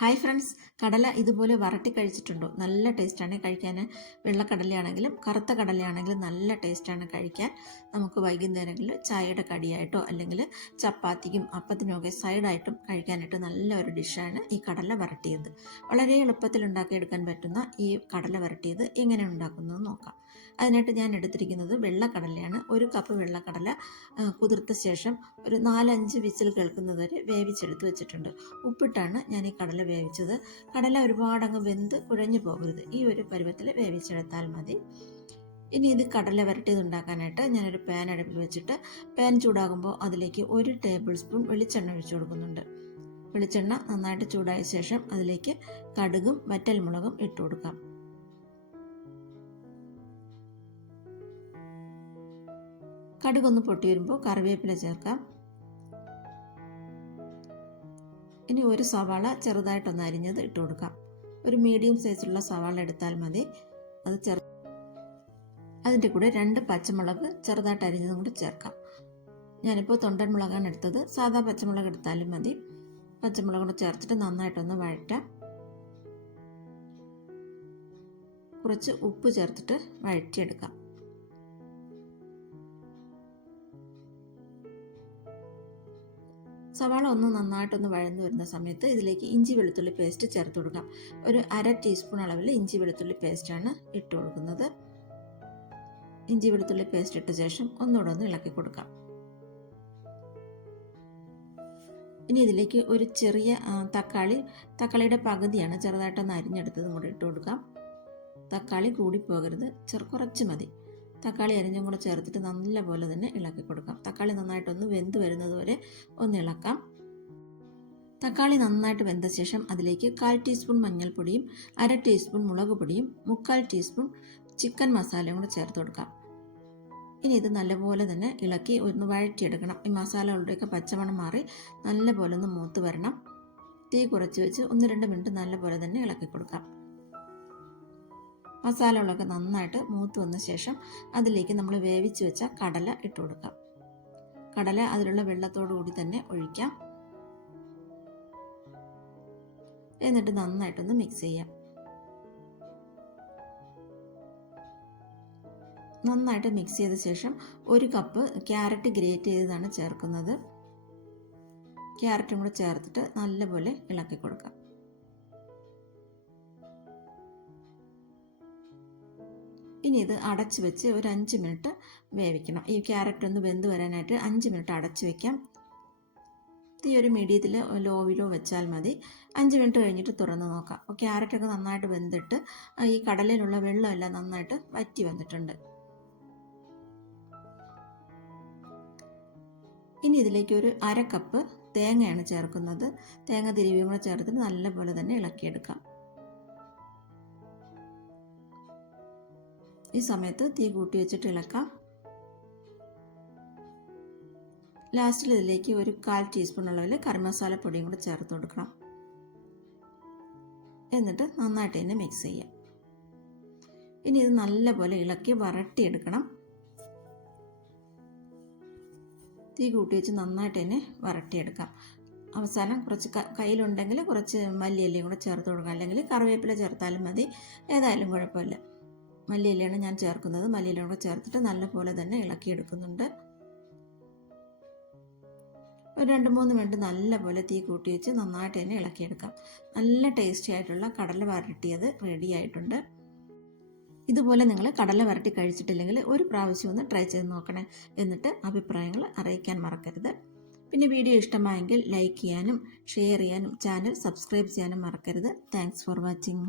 Hi friends, കടല ഇതുപോലെ വരട്ടി കഴിച്ചിട്ടുണ്ടോ? നല്ല ടേസ്റ്റാണ് കഴിക്കാൻ. വെള്ളക്കടലയാണെങ്കിലും കറുത്ത കടലയാണെങ്കിലും നല്ല ടേസ്റ്റാണ് കഴിക്കാൻ. നമുക്ക് വൈകുന്നേരങ്ങളിൽ ചായയുടെ കടിയായിട്ടോ അല്ലെങ്കിൽ ചപ്പാത്തിക്കും അപ്പത്തിനുമൊക്കെ സൈഡായിട്ടും കഴിക്കാനായിട്ട് നല്ല ഒരു ഡിഷാണ് ഈ കടല വരട്ടിയത്. വളരെ എളുപ്പത്തിൽ ഉണ്ടാക്കിയെടുക്കാൻ പറ്റുന്ന ഈ കടല വരട്ടിയത് എങ്ങനെ ഉണ്ടാക്കുന്നത് നോക്കാം. അതിനായിട്ട് ഞാൻ എടുത്തിരിക്കുന്നത് വെള്ളക്കടലയാണ്. 1 കപ്പ് വെള്ളക്കടല കുതിർത്ത ശേഷം ഒരു 4-5 വിസിൽ കേൾക്കുന്നത് വരെ വേവിച്ചെടുത്ത് വെച്ചിട്ടുണ്ട്. ഉപ്പിട്ടാണ് ഞാൻ ഈ കടല വേവിച്ചത്. കടല ഒരുപാടങ്ങ് വെന്ത് കുഴഞ്ഞു പോകരുത്, ഈ ഒരു പരുവത്തിൽ വേവിച്ചെടുത്താൽ മതി. ഇനി ഇത് കടല വരട്ടിയത് ഉണ്ടാക്കാനായിട്ട് ഞാനൊരു പാൻ അടുപ്പിൽ വെച്ചിട്ട് പാൻ ചൂടാകുമ്പോൾ അതിലേക്ക് 1 ടേബിൾ സ്പൂൺ വെളിച്ചെണ്ണ ഒഴിച്ചു കൊടുക്കുന്നുണ്ട്. വെളിച്ചെണ്ണ നന്നായിട്ട് ചൂടായ ശേഷം അതിലേക്ക് കടുകും വറ്റൽമുളകും ഇട്ട് കൊടുക്കാം. കടുകൊന്ന് പൊട്ടി വരുമ്പോൾ കറിവേപ്പില ചേർക്കാം. ഇനി 1 സവാള ചെറുതായിട്ടൊന്ന് അരിഞ്ഞത് ഇട്ട് കൊടുക്കാം. ഒരു മീഡിയം സൈസുള്ള സവാള എടുത്താൽ മതി. അത് അതിൻ്റെ കൂടെ 2 പച്ചമുളക് ചെറുതായിട്ട് അരിഞ്ഞതും കൂടി ചേർക്കാം. ഞാനിപ്പോൾ തൊണ്ടൻ മുളകാണ് എടുത്തത്. സാധാ പച്ചമുളക് എടുത്താലും മതി. പച്ചമുളക് കൂടെ ചേർത്തിട്ട് നന്നായിട്ടൊന്ന് വഴറ്റാം. കുറച്ച് ഉപ്പ് ചേർത്തിട്ട് വഴറ്റിയെടുക്കാം. സവാള ഒന്ന് നന്നായിട്ടൊന്ന് വഴന്നു വരുന്ന സമയത്ത് ഇതിലേക്ക് ഇഞ്ചി വെളുത്തുള്ളി പേസ്റ്റ് ചേർത്ത് കൊടുക്കാം. ഒരു 1/2 ടീസ്പൂൺ അളവിൽ ഇഞ്ചി വെളുത്തുള്ളി പേസ്റ്റാണ് ഇട്ട് കൊടുക്കുന്നത്. ഇഞ്ചി വെളുത്തുള്ളി പേസ്റ്റ് ഇട്ട ശേഷം ഒന്നുകൂടെ ഒന്ന് ഇളക്കി കൊടുക്കാം. ഇനി ഇതിലേക്ക് ഒരു ചെറിയ തക്കാളിയുടെ പകുതിയാണ് ചെറുതായിട്ടൊന്ന് അരിഞ്ഞെടുത്തതും കൂടി ഇട്ട് കൊടുക്കാം. തക്കാളി കൂടിപ്പോകരുത്, കുറച്ച് മതി. തക്കാളി അരിഞ്ഞും കൂടെ ചേർത്തിട്ട് നല്ലപോലെ തന്നെ ഇളക്കി കൊടുക്കാം. തക്കാളി നന്നായിട്ടൊന്ന് വെന്ത് വരുന്നത് വരെ ഒന്ന് ഇളക്കാം. തക്കാളി നന്നായിട്ട് വെന്ത ശേഷം അതിലേക്ക് 1/4 ടീസ്പൂൺ മഞ്ഞൾപ്പൊടിയും 1/2 ടീസ്പൂൺ മുളക് പൊടിയും 3/4 ടീസ്പൂൺ ചിക്കൻ മസാലയും കൂടെ ചേർത്ത് കൊടുക്കാം. ഇനി ഇത് നല്ലപോലെ തന്നെ ഇളക്കി ഒന്ന് വഴറ്റിയെടുക്കണം. ഈ മസാലകളുടെയൊക്കെ പച്ചമണം മാറി നല്ലപോലെ ഒന്ന് മൂത്ത് വരണം. തീ കുറച്ച് വെച്ച് 1-2 മിനിറ്റ് നല്ലപോലെ തന്നെ ഇളക്കി കൊടുക്കാം. മസാലകളൊക്കെ നന്നായിട്ട് മൂത്ത് വന്ന ശേഷം അതിലേക്ക് നമ്മൾ വേവിച്ച് വെച്ച കടല ഇട്ട് കൊടുക്കാം. കടല അതിലുള്ള വെള്ളത്തോടു കൂടി തന്നെ ഒഴിക്കാം. എന്നിട്ട് നന്നായിട്ടൊന്ന് മിക്സ് ചെയ്യാം. നന്നായിട്ട് മിക്സ് ചെയ്ത ശേഷം 1 കപ്പ് ക്യാരറ്റ് ഗ്രേറ്റ് ചെയ്തതാണ് ചേർക്കുന്നത്. ക്യാരറ്റും കൂടെ ചേർത്തിട്ട് നല്ലപോലെ ഇളക്കി കൊടുക്കാം. ഇനി ഇത് അടച്ച് വെച്ച് ഒരു 5 മിനിറ്റ് വേവിക്കണം. ഈ ക്യാരറ്റ് ഒന്ന് വെന്ത് വരാനായിട്ട് 5 മിനിറ്റ് അടച്ച് വെക്കാം. തീ ഒരു മീഡിയത്തിൽ ലോവിലോ വെച്ചാൽ മതി. 5 മിനിറ്റ് കഴിഞ്ഞിട്ട് തുറന്ന് നോക്കാം. അപ്പോൾ ക്യാരറ്റൊക്കെ നന്നായിട്ട് വെന്തിട്ട് ഈ കടലിലുള്ള വെള്ളമെല്ലാം നന്നായിട്ട് വറ്റി വന്നിട്ടുണ്ട്. ഇനി ഇതിലേക്ക് ഒരു 1/2 കപ്പ് തേങ്ങയാണ് ചേർക്കുന്നത്. തേങ്ങ തിരുവിയും കൂടെ ചേർത്തിട്ട് നല്ലപോലെ തന്നെ ഇളക്കിയെടുക്കാം. ഈ സമയത്ത് തീ കൂട്ടി വെച്ചിട്ട് ഇളക്കാം. ലാസ്റ്റിൽ ഇതിലേക്ക് ഒരു 1/4 ടീസ്പൂൺ അളവിൽ കറിമസാല പൊടിയും കൂടെ ചേർത്ത് കൊടുക്കണം. എന്നിട്ട് നന്നായിട്ട് തന്നെ മിക്സ് ചെയ്യാം. ഇനി ഇത് നല്ലപോലെ ഇളക്കി വരട്ടിയെടുക്കണം. തീ കൂട്ടി വെച്ച് നന്നായിട്ട് തന്നെ വരട്ടിയെടുക്കാം. അവസാനം കുറച്ച് കയ്യിലുണ്ടെങ്കിൽ കുറച്ച് മല്ലിയിലയും കൂടെ ചേർത്ത് കൊടുക്കാം. അല്ലെങ്കിൽ കറിവേപ്പില ചേർത്താലും മതി, ഏതായാലും കുഴപ്പമില്ല. മല്ലിയിലയാണ് ഞാൻ ചേർക്കുന്നത്. മല്ലിയിലയും കൂടെ ചേർത്തിട്ട് നല്ലപോലെ തന്നെ ഇളക്കിയെടുക്കുന്നുണ്ട്. ഒരു 2-3 മിനിറ്റ് നല്ലപോലെ തീ കൂട്ടി വെച്ച് നന്നായിട്ട് തന്നെ ഇളക്കിയെടുക്കാം. നല്ല ടേസ്റ്റി ആയിട്ടുള്ള കടല വരട്ടിയത് റെഡി ആയിട്ടുണ്ട്. ഇതുപോലെ നിങ്ങൾ കടല വരട്ടി കഴിച്ചിട്ടില്ലെങ്കിൽ ഒരു പ്രാവശ്യം ഒന്ന് ട്രൈ ചെയ്ത് നോക്കണേ. എന്നിട്ട് അഭിപ്രായങ്ങൾ അറിയിക്കാൻ മറക്കരുത്. പിന്നെ വീഡിയോ ഇഷ്ടമായെങ്കിൽ ലൈക്ക് ചെയ്യാനും ഷെയർ ചെയ്യാനും ചാനൽ സബ്സ്ക്രൈബ് ചെയ്യാനും മറക്കരുത്. Thanks for watching.